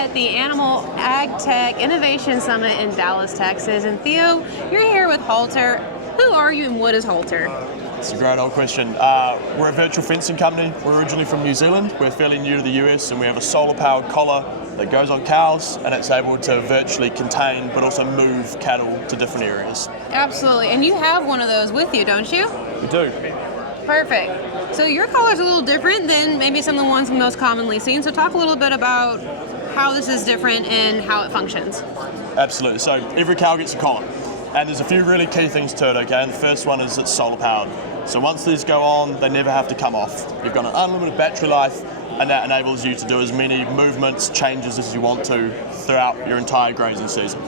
at the Animal AgTech Innovation Summit in Dallas, Texas. And Theo, you're here with Halter. Who are you and what is Halter? It's a great old question. We're a virtual fencing company. We're originally from New Zealand. We're fairly new to the US, and we have a solar-powered collar that goes on cows, and it's able to virtually contain but also move cattle to different areas. Absolutely. And you have one of those with you, don't you? We do. Perfect. So your collar's a little different than maybe some of the ones most commonly seen. So talk a little bit about how this is different and how it functions. Absolutely. So every cow gets a collar. And there's a few really key things to it, okay? And the first one is it's solar powered. So once these go on, they never have to come off. You've got an unlimited battery life, and that enables you to do as many movements, changes as you want to throughout your entire grazing season.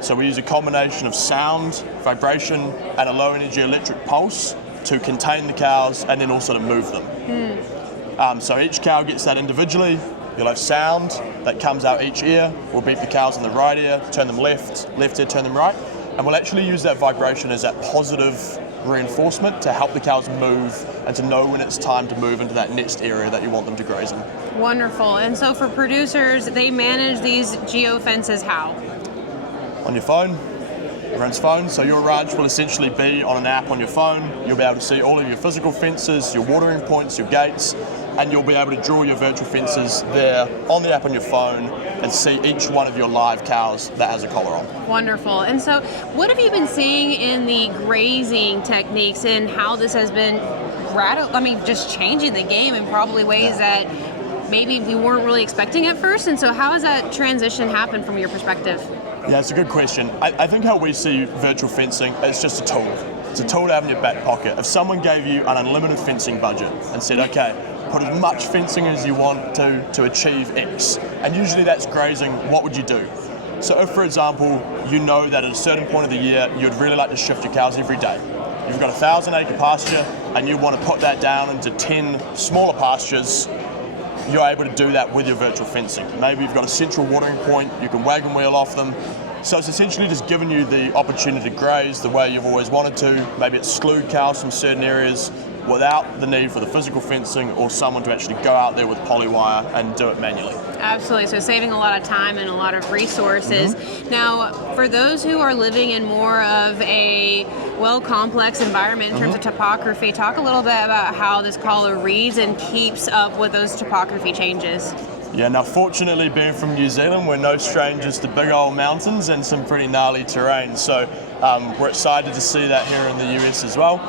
So we use a combination of sound, vibration, and a low energy electric pulse to contain the cows and then also to move them. So each cow gets that individually. You'll have sound that comes out each ear. We'll beep the cows in the right ear, turn them left ear, turn them right. And we'll actually use that vibration as that positive reinforcement to help the cows move and to know when it's time to move into that next area that you want them to graze in. Wonderful. And so for producers, they manage these geofences how? On your phone, everyone's phone. So your ranch will essentially be on an app on your phone. You'll be able to see all of your physical fences, your watering points, your gates, and you'll be able to draw your virtual fences there on the app on your phone and see each one of your live cows that has a collar on. Wonderful. And so what have you been seeing in the grazing techniques and how this has been just changing the game in probably ways that maybe we weren't really expecting at first? And so how has that transition happened from your perspective? Yeah, it's a good question. I think how we see virtual fencing, it's just a tool. It's a tool to have in your back pocket. If someone gave you an unlimited fencing budget and said, okay, put as much fencing as you want to achieve X, and usually that's grazing, what would you do? So if, for example, you know that at a certain point of the year, you'd really like to shift your cows every day. You've got a 1,000-acre pasture, and you want to put that down into 10 smaller pastures, you're able to do that with your virtual fencing. Maybe you've got a central watering point, you can wagon wheel off them. So it's essentially just giving you the opportunity to graze the way you've always wanted to, maybe exclude cows from certain areas without the need for the physical fencing or someone to actually go out there with polywire and do it manually. Absolutely, so saving a lot of time and a lot of resources. Now, for those who are living in more of a complex environment in terms of topography, talk a little bit about how this collar reads and keeps up with those topography changes. Yeah, now fortunately being from New Zealand, we're no strangers to big old mountains and some pretty gnarly terrain. So we're excited to see that here in the US as well.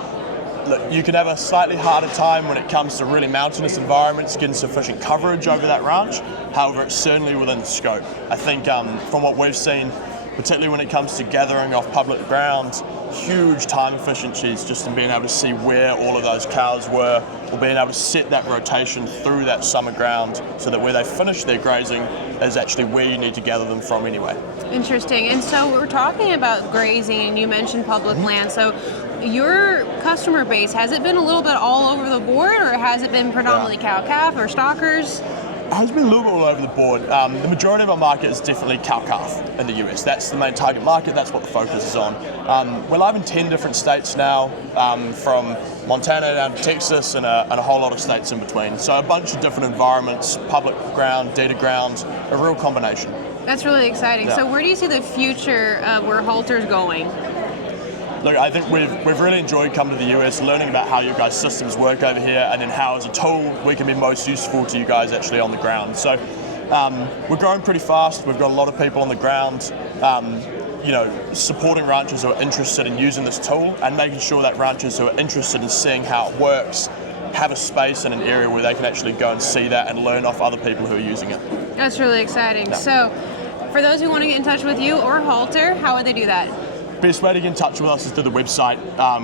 Look, you can have a slightly harder time when it comes to really mountainous environments, getting sufficient coverage over that ranch. However, it's certainly within scope. I think from what we've seen, particularly when it comes to gathering off public ground, huge time efficiencies just in being able to see where all of those cows were, or being able to set that rotation through that summer ground so that where they finish their grazing is actually where you need to gather them from anyway. Interesting. And so we're talking about grazing, and you mentioned public land. So your customer base, has it been a little bit all over the board, or has it been predominantly cow-calf or stockers? It has been a little bit all over the board. The majority of our market is definitely cow-calf in the US. That's the main target market, that's what the focus is on. We're live in 10 different states now, from Montana down to Texas and a whole lot of states in between. So a bunch of different environments, public ground, data ground, a real combination. That's really exciting. Yeah. So where do you see the future of where Halter's going? Look, I think we've really enjoyed coming to the US, learning about how you guys' systems work over here, and then how as a tool we can be most useful to you guys actually on the ground. So we're growing pretty fast. We've got a lot of people on the ground, supporting ranchers who are interested in using this tool and making sure that ranchers who are interested in seeing how it works have a space in an area where they can actually go and see that and learn off other people who are using it. That's really exciting. Yeah. So for those who want to get in touch with you or Halter, how would they do that? Best way to get in touch with us is through the website.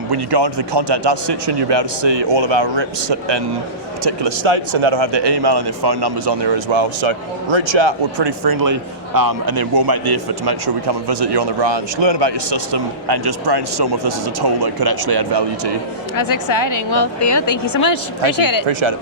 When you go into the Contact Us section, you'll be able to see all of our reps in particular states, and that'll have their email and their phone numbers on there as well. So reach out, we're pretty friendly, and then we'll make the effort to make sure we come and visit you on the ranch, learn about your system, and just brainstorm if this is a tool that could actually add value to you. That's exciting. Well, Theo, thank you so much. Appreciate it. Appreciate it.